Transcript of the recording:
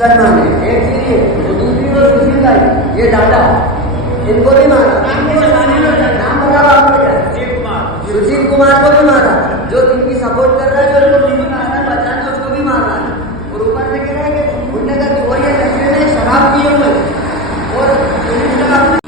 करना है एक चीज ये तो दूसरी और सुशील भाई ये दादा इनको भी मारा नाम बताओ आपको सुशील कुमार को भी मारा जो इनकी सपोर्ट कर रहा है जो इनको नहीं मारा है बचाना उसको भी मारा है और ऊपर से कह रहा है कि उनने का और ये नशे में शराब पिए हुए और पुलिस का